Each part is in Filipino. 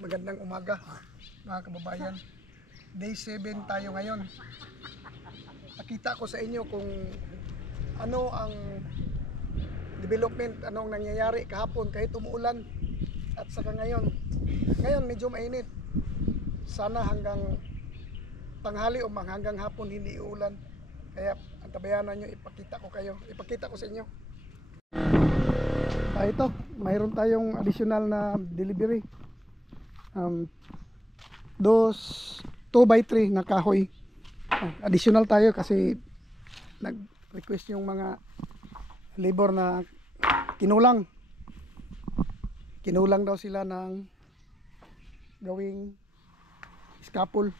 Magandang umaga mga kababayan. Day 7 tayo ngayon. Nakita ko sa inyo kung ano ang development, anong nangyayari kahapon kahit umuulan at saka ngayon. Ngayon medyo mainit. Sana hanggang tanghali o hanggang hapon hindi uulan. Kaya antabayanan nyo, ipakita ko sa inyo. Ito, mayroon tayong additional na delivery. 2x3 na kahoy. Additional tayo kasi nag-request yung mga labor na kinulang daw sila ng gawing scaffold.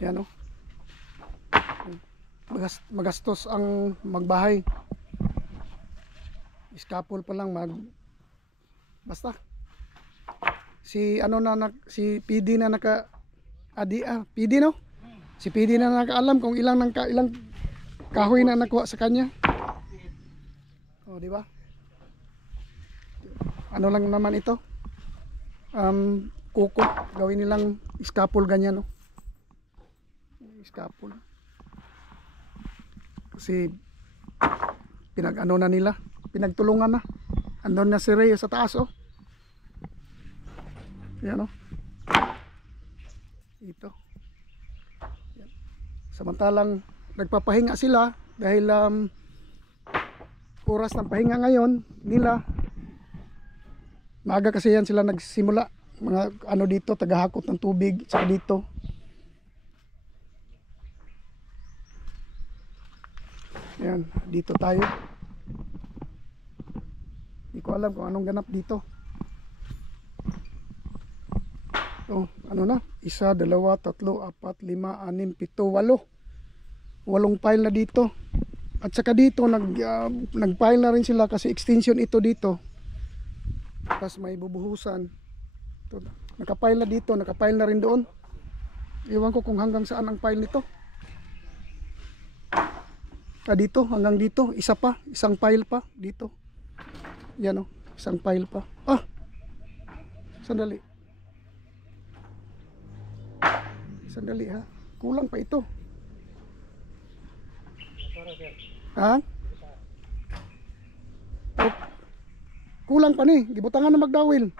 Yan o. Magastos ang magbahay. Scaffold pa lang basta si PD na PD no? Si PD na nakaalam kung ilang kahoy na nakuha sa kanya. Oh, di ba? Ano lang naman ito? Kuko, gawin nilang scaffold ganyan no. Scaffold. Kasi pinag-ano na nila, pinagtulungan na. Andun na si Ray sa taas oh. Yan oh. Ito. Yan. Samantalang nagpapahinga sila dahil oras ng pahinga ngayon nila. Maaga kasi yan sila nagsimula. Mga ano dito, tagahakot ng tubig sa dito. Yan, dito tayo. Hindi ko alam kung anong ganap dito. Oh, ano na? 1, 2, 3, 4, 5, 6, 7, 8. 8 pile na dito. At saka dito nag-pile na rin sila kasi extension ito dito. Tapos may bubuhusan. Ito, naka-pile na dito, naka-pile na rin doon. Iwan ko kung hanggang saan ang pile nito. Dito, hanggang dito, isang pile pa dito. Yan oh, isang pile pa. Sandali ha. Kulang pa ito. Ha? Oh, kulang pa ni. Gibutangan na magdawil.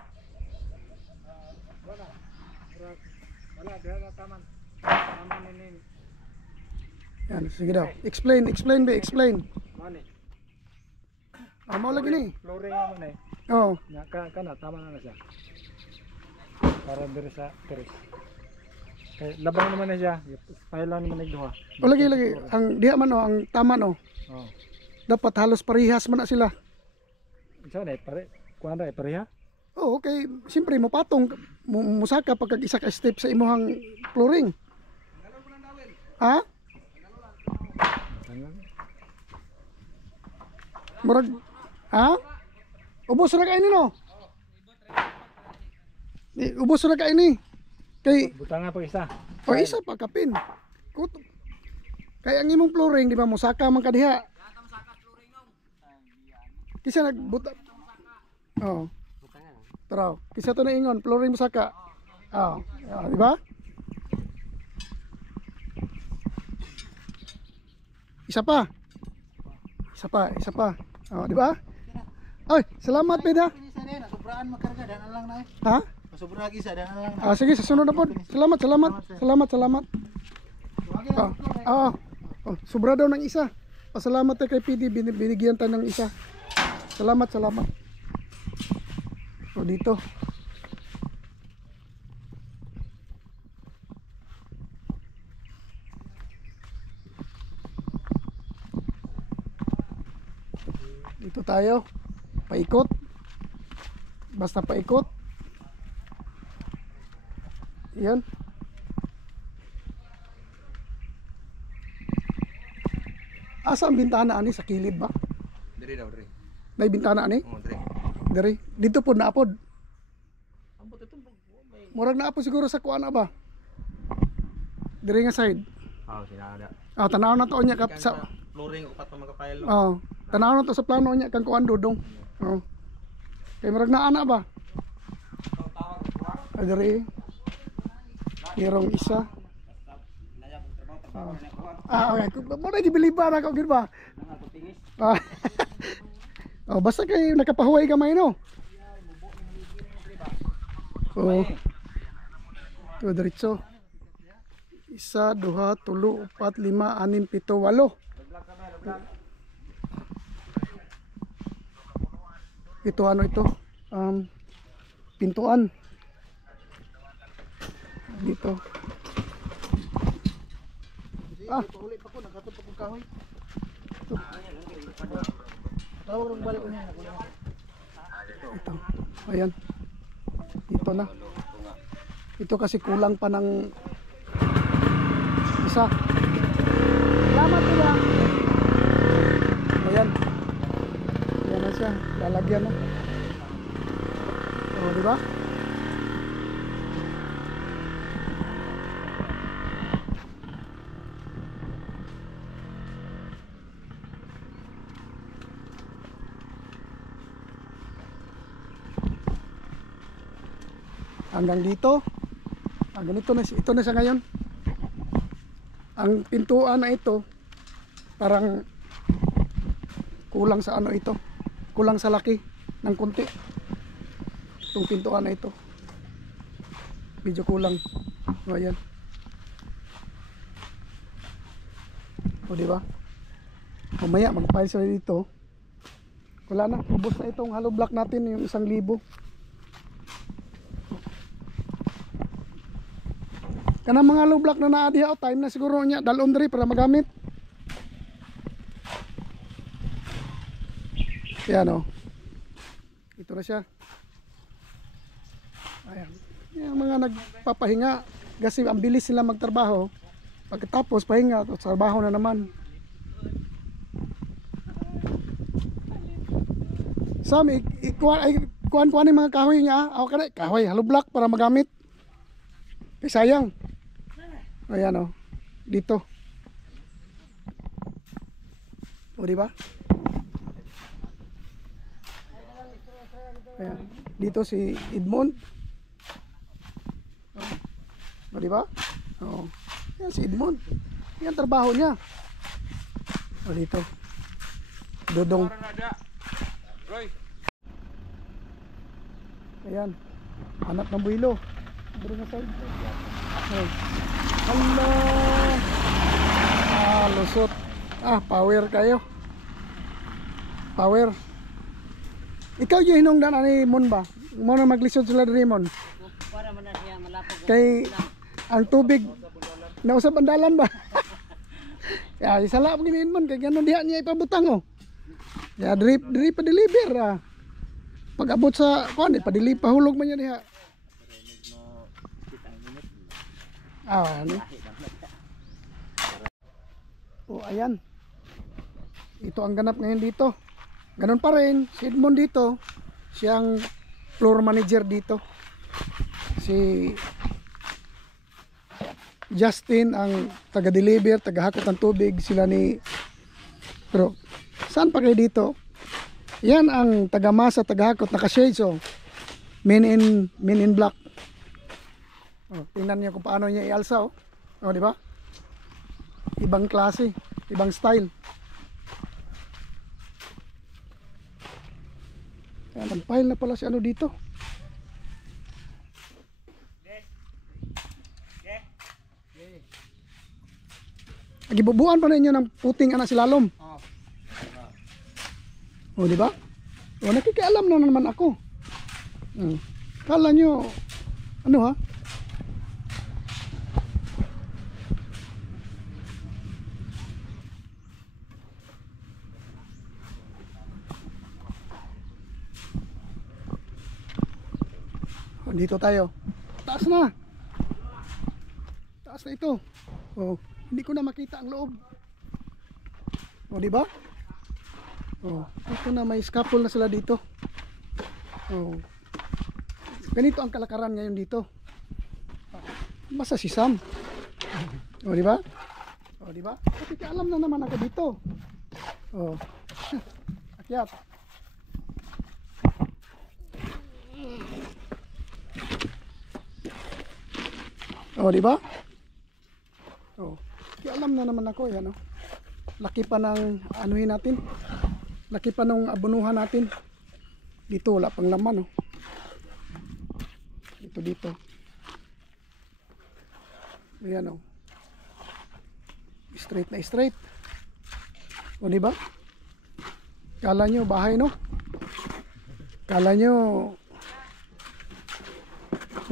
Wala, taman. Yan, sige daw. Explain. Mau lagi ni. Flooring mo na eh. Oh. Kana tama na siya. Para diri sa teres. Kay labang naman na siya. Pile lang naman nagduha. O lagi. Ang diha man ang tama no. Oh. Dapat halos parehas man na sila. Isa na kuan ra pareha? Oh, okay. Siyempre mo patong musaka pagka isa ka step sa imuhang flooring. Ha? Murag ha? Ubos ra ka ini no? Ubos ra ka ini. Kay butanga pa isa. O isa pa kapin. Kay ang imong flooring di ba musaka man kadiha. Kisa nagbuta. Oh. Tara, kisa to na ingon flooring musaka. Oh, di ba? Isa pa. Oh, di ba? Ay, salamat Peda. Sobraan makarga dan lang na. Ha? Sobrang isa dan lang na. Sige, sa sunod na po. Salamat. Oh, sobra daw ng isa. Pasalamat tayo kay PD, binigyan tayo ng isa. Salamat. O dito. Dito tayo. Paikot. Basta paikot. Yan. Asa ang bintana ani sa kilid ba? Diri daw, diri. May bintana ani? Oh, diri. Diri. Dito po naapod. Murag naapod siguro sa kuana ba? Diri nga side. Sinada. Tanaw na to nya kap sa Flooring upat pa magka-pile no. Tanaw na to sa plano nya kang kuan dudong. Kay murag naa na ba? Adre. Merong isa. Okay. Mo na gibiliban ako gid ba? Ah. Oh, basta kay nakapahuway gamay no. Oh. Ito diretso. 1, 2, 3, 4, 5, 6, 7, 8. Ito ano ito? Pintuan. Dito. Ah, uli pa ko nakatutok og kahoy. Tawag rong balik niya. Ito. Ayan. Ito na. Ito kasi kulang pa ng isa. Salamat nila. Ayan. Ayan na siya. Lalagyan na. O, di ba? Hanggang dito. Ganito na, ito na siya ngayon. Ang pintuan na ito parang kulang sa ano ito. Kulang sa laki ng konti. Itong pintuan na ito. Medyo kulang. O ayan. O diba? Mamaya mag-file sila dito. Wala na. Ubos na itong hollow block natin. Yung 1,000. Kanang mga low block na naadiha o time na siguro niya dalon diri para magamit. Yan o. Ito na siya. Ayan. Yung mga nagpapahinga kasi ang bilis sila magtrabaho. Pagkatapos pahinga at trabaho na naman. Sam, kuan-kuan yung mga kahoy niya. Ako ka kahoy, hollow block para magamit. Eh sayang. Ayan o, dito. O diba? Ayan. Dito si Edmond. O diba? O. Ayan si Edmond. Yan trabaho niya. O dito. Dodong. Ayan. Anak ng buwilo. Dito na side. Hello. Lusot. Power kayo. Power. Ikaw yung hinungdan ani Mon ba? Mo na maglisod sila diri Mon. Para man na siya malapog. Kay ang tubig nausap ang dalan ba? Ya, isala mo ginin Mon kay ganon diha niya ipabutang oh. Ya, diri pa deliver Pag abot sa kuan pa pahulog man niya diha. Ano? Oh, ayan. Ito ang ganap ngayon dito. Ganon pa rin, si Edmond dito, siyang floor manager dito. Si Justin ang taga-deliver, taga-hakot ng tubig, sila ni. Pero saan pa kayo dito? Yan ang taga-masa, taga-hakot, naka-shades oh. Men in black. Oh, tingnan niyo kung paano niya ialsa oh. Oh, di ba? Ibang klase, ibang style. Kaya nag-file na pala si ano dito. Nagibubuan pa ninyo ng puting anak si Lalom. Oh, di ba? Oh, nakikialam na naman ako. Kala nyo ano ha? Dito tayo. Taas na. Taas na ito. Oh, hindi ko na makita ang loob. Oh, di ba? Oh, ito na may scaffold na sila dito. Oh. Ganito ang kalakaran ngayon dito. Basta si Sam. Oh, di ba? Oh, di ba? Kasi alam na naman ako dito. Oh. Akyat. Oh, di ba? Oh. Kaya alam na naman ako, yan oh. Laki pa ng anuhin natin. Laki pa ng abunuhan natin. Dito wala pang laman oh. Dito. Ayan oh. Straight na straight. O di ba? Kala nyo bahay no? Kala nyo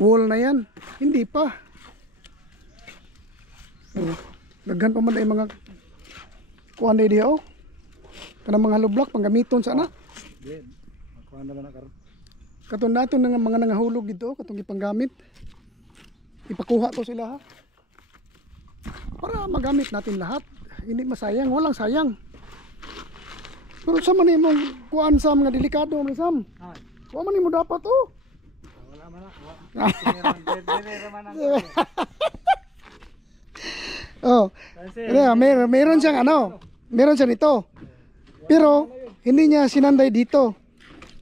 wall na yan. Hindi pa. Oh. Daghan pa man ay mga kuan day diha oh. Kanang mga hollow block panggamiton sa ana. Di, makuha naman na karon. Katong nato nga mga nangahulog dito, katong ipanggamit. Ipakuha to sila ha. Para magamit natin lahat. Hindi masayang, walang sayang. Pero sa man imong kuan Sam nga delikado man Sam. Ah, Wa man imo dapat oh. wala man na. Dire man ang. Oh. Kasi Meron siyang ano. Meron siya nito. Pero hindi niya sinanday dito.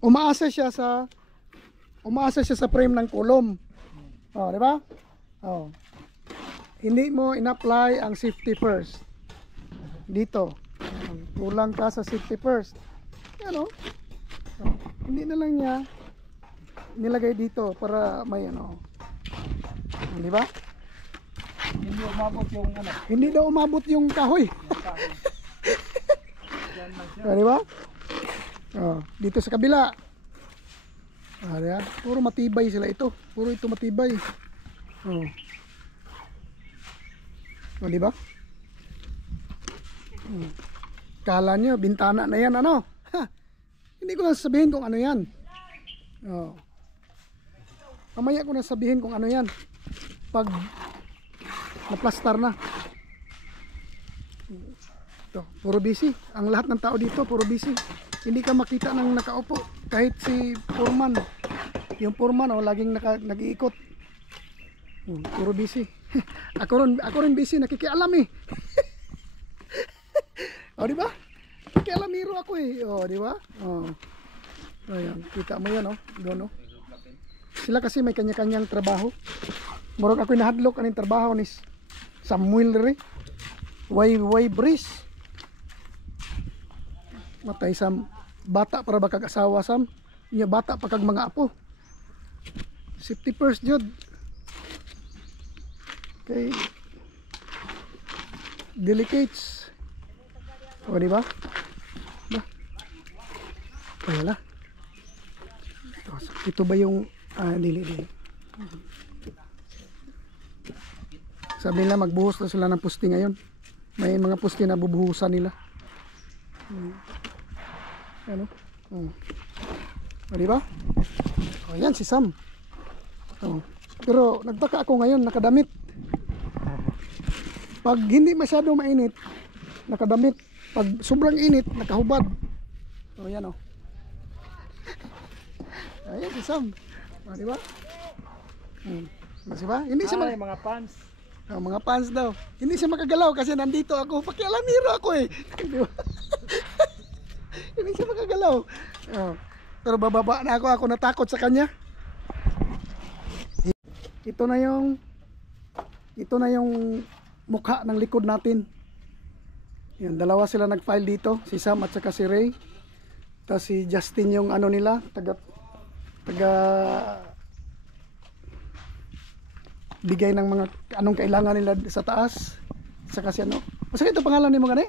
Umaasa siya sa frame ng kulom. Oh, di ba? Oh. Hindi mo in-apply ang safety first. Dito. Kulang ka sa safety first. Yan oh. Oh. Hindi na lang niya nilagay dito para may ano. Di ba? hindi umabot yung ano. Hindi daw umabot yung kahoy. Yan lang siya. Oh, di ba? Oh, dito sa kabila. Ah, diba? Puro matibay sila ito. Puro ito matibay. Oh. Oh, di ba? Oh. Kala nyo, bintana na yan, ano? Ha! Hindi ko na sabihin kung ano yan. Oh. Mamaya ko na sabihin kung ano yan. Pag naplastar na. Ito, puro busy. Ang lahat ng tao dito, puro busy. Hindi ka makita ng nakaupo. Kahit si foreman. Yung foreman, oh, laging nag-iikot. Puro busy. ako rin busy, nakikialam eh. O, di ba? Nakikialamiro ako eh. O, di ba? O. Ayan, kita mo yan, oh. Doon, oh. Sila kasi may kanya-kanyang trabaho. Murag ako'y nahadlok aning trabaho ni Samuel rin. Way breeze. Matay Sam. Bata para ba kag asawa Sam? Nya bata pa kag mga apo. Safety first jud. Okay. Delicates. O di ba? Ba? Wala. Ito ba yung dili. Sabi nila magbuhos na sila ng pusti ngayon. May mga pusti na bubuhusan nila. Ano? Oh. O, diba? O, yan si Sam. O. Pero nagtaka ako ngayon, nakadamit. Pag hindi masyado mainit, nakadamit. Pag sobrang init, nakahubad. O, yan o. Ayan si Sam. O, diba? Diba? Hindi siya Ay, mga pants. Oh, mga fans daw. Hindi siya makagalaw kasi nandito ako. Pakialamiro ako eh. Di ba? Hindi siya makagalaw. Oh. Pero bababa na ako. Ako natakot sa kanya. Ito na yung mukha ng likod natin. Yan, dalawa sila nag-file dito. Si Sam at saka si Ray. Tapos si Justin yung ano nila. Taga bigay ng mga anong kailangan nila sa taas. Saka si ano. Masa ito pangalan ni mo gani?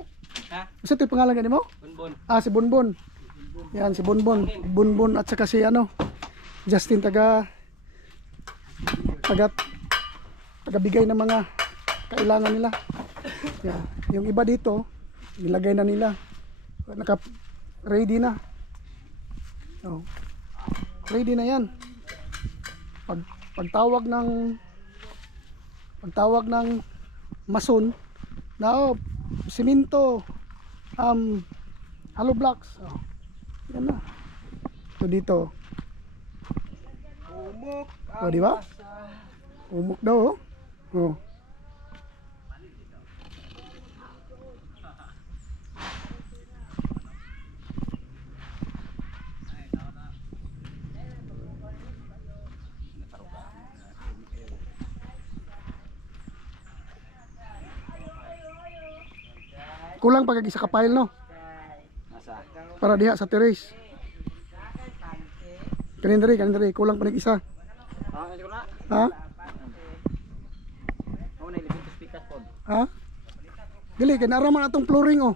Ha? Masa ito pangalan gani mo? Bonbon. Ah, si Bonbon. Yan si Bonbon. Bonbon at saka si ano. Justin taga bigay ng mga kailangan nila. Yan. Yung iba dito, nilagay na nila. Naka ready na. Oh. Ready na yan. Pagtawag ng mason na simento, hollow blocks. Oh. Yan na. Ito dito. Umok. Oh, di ba? Umok daw, oh. Oh. Kulang pag isa ka pile no. Nasa. Para diha sa terrace. Kanin diri, kulang pa ning isa. Ito na. Ha? Ako na ilipin to speaker phone. Ha? Dili kay nara man atong flooring oh.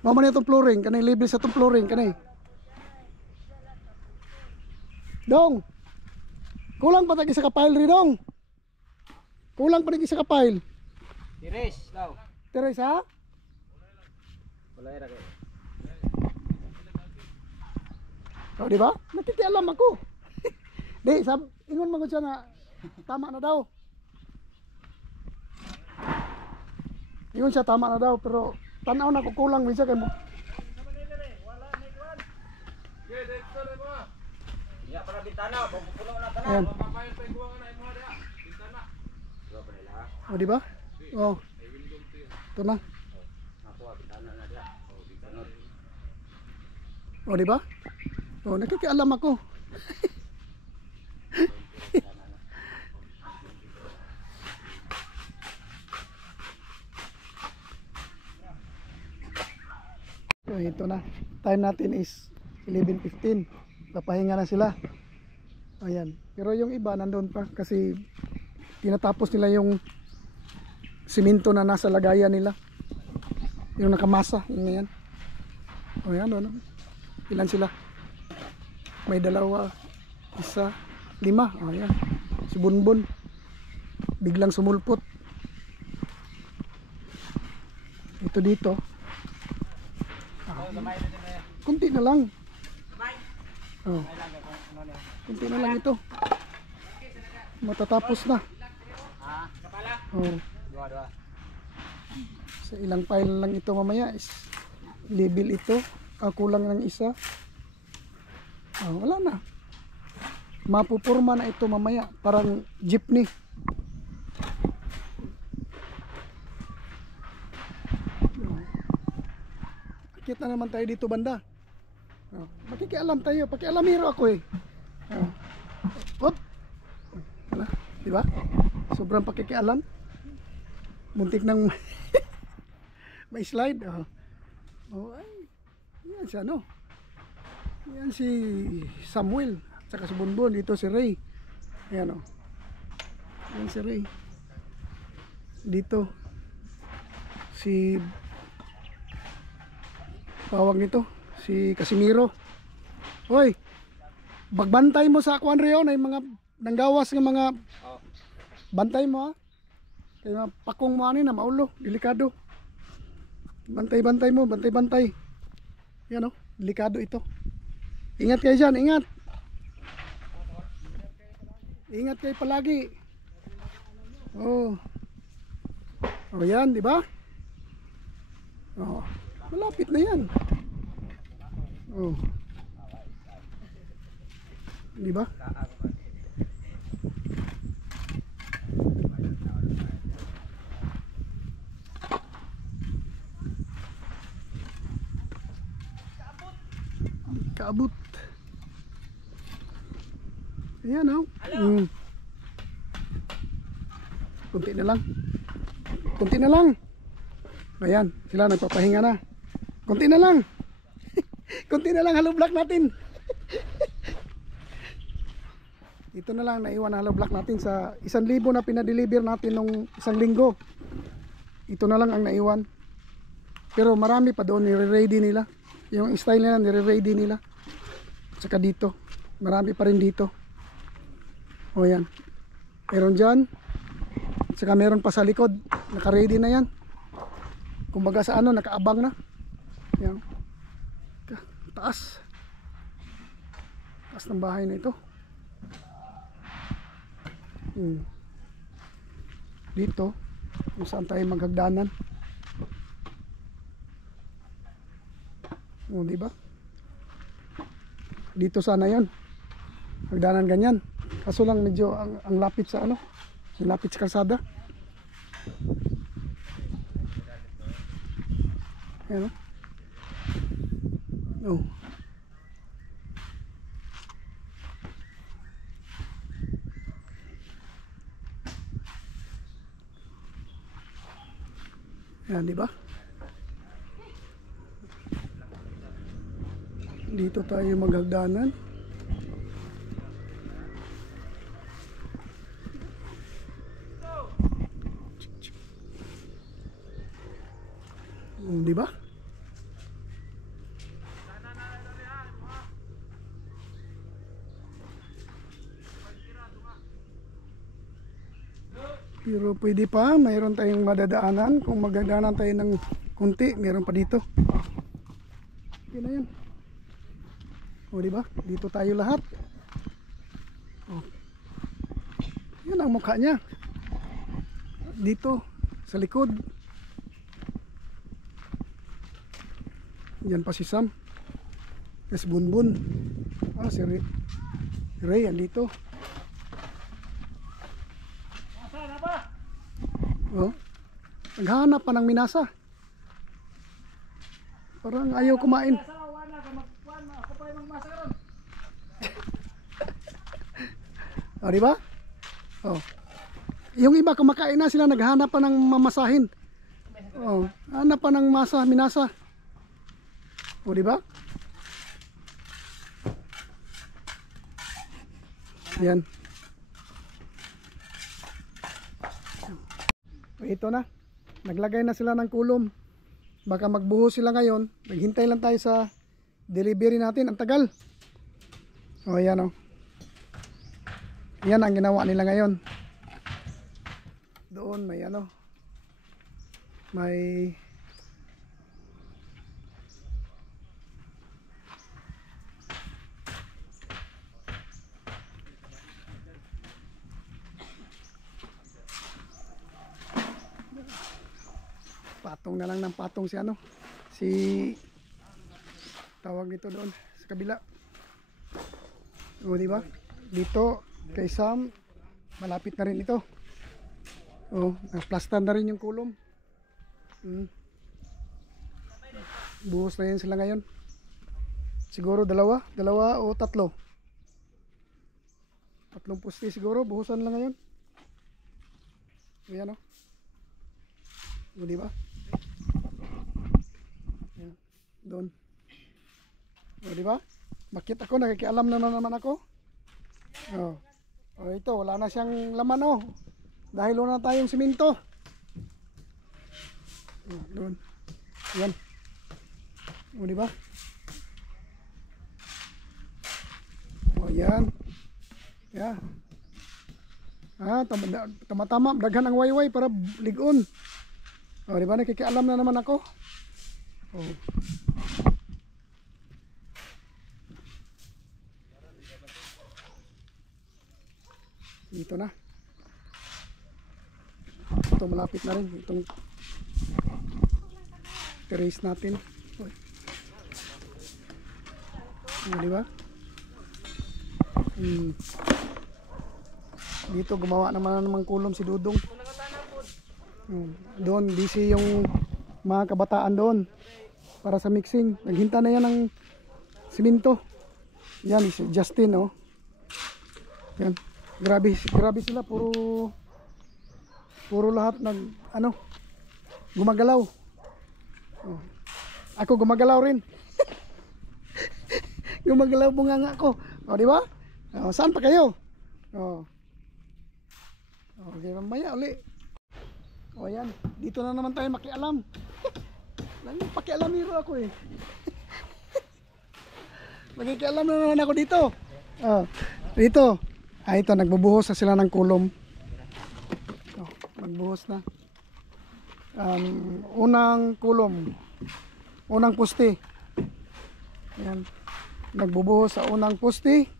Mao man itong flooring, kanay level sa itong flooring kanay. Dong. Kulang pa tag isa ka pile ri dong. Kulang pa ning isa ka pile. Tiris daw. Terrace ha? Wala ra kay. Oh, di ba? Nakikialam ako. Di, ingon man ko siya na tama na daw. Ingon siya tama na daw pero tanaw na ko kulang minsan kay mo. Ya para bintana, pupuno na tanan. Ayan. Oh, di ba? Oh. Ito na. Ako bintana na dia. Oh, bintana. Oh, di ba? Oh, nakikialam ako. So, ito na. Time natin is 11:15. Papahinga na sila. Ayan. Pero yung iba nandoon pa kasi tinatapos nila yung simento na nasa lagayan nila. Yung nakamasa, yun na yan. O yan, ano? Ilan sila? May dalawa, isa, 5. O yan. Si Bunbun. Biglang sumulpot. Ito dito. Kunti na lang. Oh. Kunti na lang ito. Matatapos na. Oh. Dua. Sa ilang pile lang ito mamaya is level ito. Kulang ng isa. Wala na. Mapupurma na ito mamaya. Parang jeepney. Akit na naman tayo dito banda. Makikialam tayo. Pakialamiro ako eh. Hop. Wala. Diba? Sobrang pakikialam. Muntik ng may slide. Ay. Yan siya no. Yan si Samuel. Saka si Bunbun. Dito si Ray. Ayan o. Yan si Ray. Dito si pawag nito si Casimiro. Hoy, bagbantay mo sa kuan reyo na mga nanggawas ng mga bantay mo ha. Kaya pakong mo ani na maulo, delikado. Bantay mo, bantay. Yan oh, delikado ito. Ingat kayo diyan, ingat. Ingat kayo palagi. Oh. Oh yan, di ba? Oh, malapit na yan. Oh. Di ba? Kaabot. Ayan oh. Kunti na lang. Kunti na lang. Ayan, sila nagpapahinga na. Kunti na lang. Kunti na lang hollow block natin. Ito na lang naiwan na hollow block natin sa 1,000 na pinadeliver natin nung isang linggo. Ito na lang ang naiwan. Pero marami pa doon nire-ready nila. Yung style nila nire-ready nila. Saka dito, marami pa rin dito. O yan. Meron dyan. Saka meron pa sa likod. Naka-ready na yan. Kumbaga sa ano, nakaabang na. Yan. Taas. Taas ng bahay na ito. Dito, kung saan tayo maghagdanan. O, diba? Dito sana yon. Hagdanan ganyan. Kaso lang medyo ang lapit sa ano, ang lapit sa kalsada. Ayan o. Oh. Yan, di ba? Dito tayo maghagdanan. Di ba? Pero pwede pa, mayroon tayong madadaanan. Kung magdadaanan tayo ng kunti, mayroon pa dito. Okay na yan. O diba? Dito tayo lahat. O. Yan ang mukha niya. Dito, sa likod. Yan pa si Sam. Yes, Bunbun. Ah, si Ray, yan dito. Oh. Naghahanap pa ng minasa. Parang ayaw kumain. O, di ba? Oh. Yung iba kumakain na sila, naghahanap pa ng mamasahin. Oh, hanap pa ng minasa. O, di ba? Yan. Ito na, naglagay na sila ng kulom. Baka magbuhos sila ngayon. Naghintay lang tayo sa delivery natin. Ang tagal. O yan o. Yan ang ginawa nila ngayon. Doon may ano, may patong na lang ng patong si ano, si tawag dito doon sa kabila. O di ba? Dito kay Sam malapit na rin ito. O, nagplastar na rin yung kulom. Buhos na yan sila ngayon. Siguro dalawa o tatlo. Tatlong pusti siguro, buhusan lang ngayon. Ayan o. O di ba? Doon. O di ba? Bakit ako nakikialam na naman ako? Oh. O ito, wala na siyang laman oh. Dahil wala na tayong simento. Oh, doon. Yan. O di ba? O yan. Yeah. Ah, tama-tama daghan ang wayway para ligon. O di ba nakikialam na naman ako? Oh. Dito na. Ito malapit na rin itong terrace natin. Di ba? Dito gumawa naman ng kulom si Dudong. Doon busy yung mga kabataan doon para sa mixing. Naghinta na yan ng simento. Yan si Justin oh. Yan. Grabe sila, puro lahat ng gumagalaw. Oh. Ako gumagalaw rin. Gumagalaw bunganga ko. O di ba? Oh, saan pa kayo? Oh. Okay, mamaya uli. O yan, dito na naman tayo makialam. Lang pakialamiro ako eh. Makikialam na naman ako dito. Oh, dito. Ito, nagbubuhos na sila ng kulom. Oh, nagbuhos na. Unang kulom. Unang poste. Yan. Nagbubuhos sa unang poste.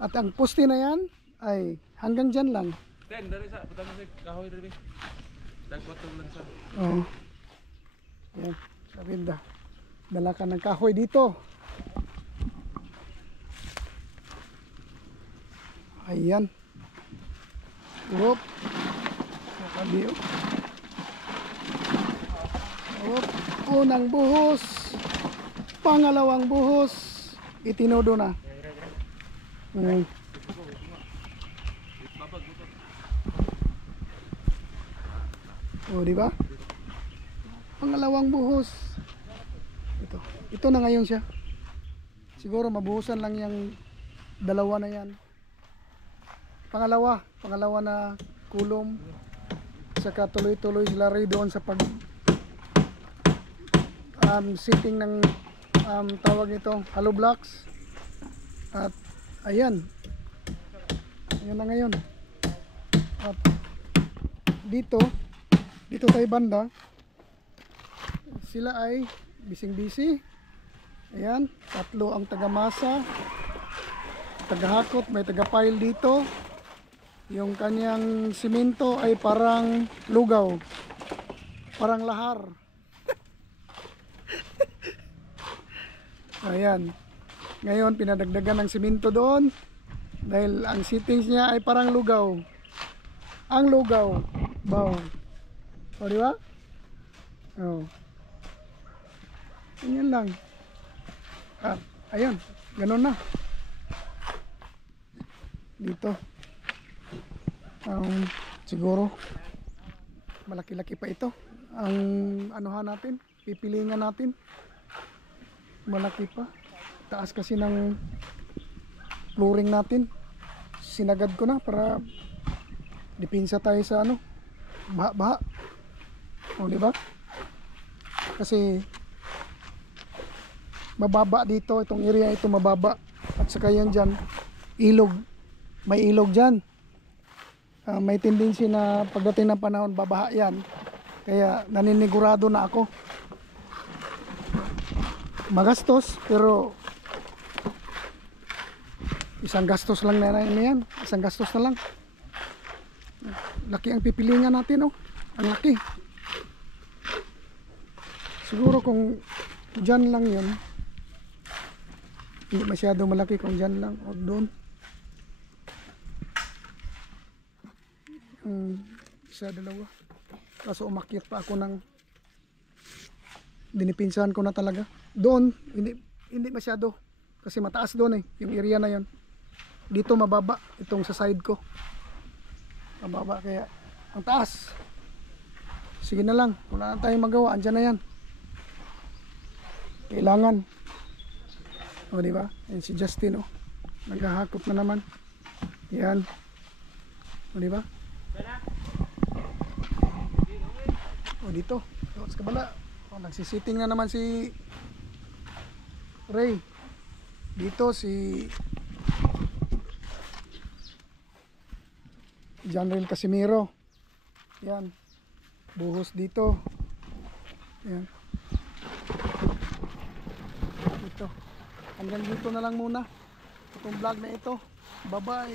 At ang poste na yan ay hanggang dyan lang. Ten, dari sa, pertama sa kahoy dari. Dagpatong lang sa. Oo. Yan. Sabinda. Dala ka ng kahoy dito. Ayan. Oop. Nakabiyo. Oop. Unang buhos. Pangalawang buhos. Itinodo na. O, di ba? Pangalawang buhos. Ito na ngayon siya. Siguro mabuhusan lang yung dalawa na yan. Pangalawa na kulom. Saka tuloy-tuloy sila rin doon sa pag sitting ng tawag nito hollow blocks. At ayan na ngayon. At dito tayo banda, sila ay bising-busy. Ayan, tatlo ang taga-masa, taga-hakot, may taga-pile dito. Yung kanyang simento ay parang lugaw, parang lahar. Ayan, ngayon pinadagdagan ng simento doon dahil ang sittings niya ay parang lugaw. Ang lugaw, baw. O, di ba? O. Ganyan lang. At, ayun, ganun na. Dito. Siguro, malaki-laki pa ito. Ang anuhan natin, pipilingan natin. Malaki pa. Taas kasi ng flooring natin. Sinagad ko na para dipinsa tayo sa ano, baha-baha. O, di ba? Kasi mababa dito, itong area ito mababa. At saka yan dyan, ilog. May ilog dyan. May tendency na pagdating ng panahon, babaha yan. Kaya naninigurado na ako. Magastos, pero isang gastos lang na yan. Isang gastos na lang. Laki ang pipilingan natin, oh. Ang laki. Siguro kung dyan lang yun, hindi masyado malaki kung dyan lang o doon. Isa, dalawa. Kaso umakyat pa ako ng dinipinsahan ko na talaga. Doon, hindi masyado. Kasi mataas doon eh, yung area na yun. Dito mababa, itong sa side ko. Mababa, kaya ang taas. Sige na lang, wala na tayong magawa, andyan na yan. Kailangan. O, di ba? Yan si Justin, oh. Naghahakot na naman. Yan. O, di ba? O, dito. Doon sa kabala. O, nagsisitting na naman si Ray. Dito si Janril Casimiro. Yan. Buhos dito. Yan. Dito. Hanggang dito na lang muna itong vlog na ito. Bye bye.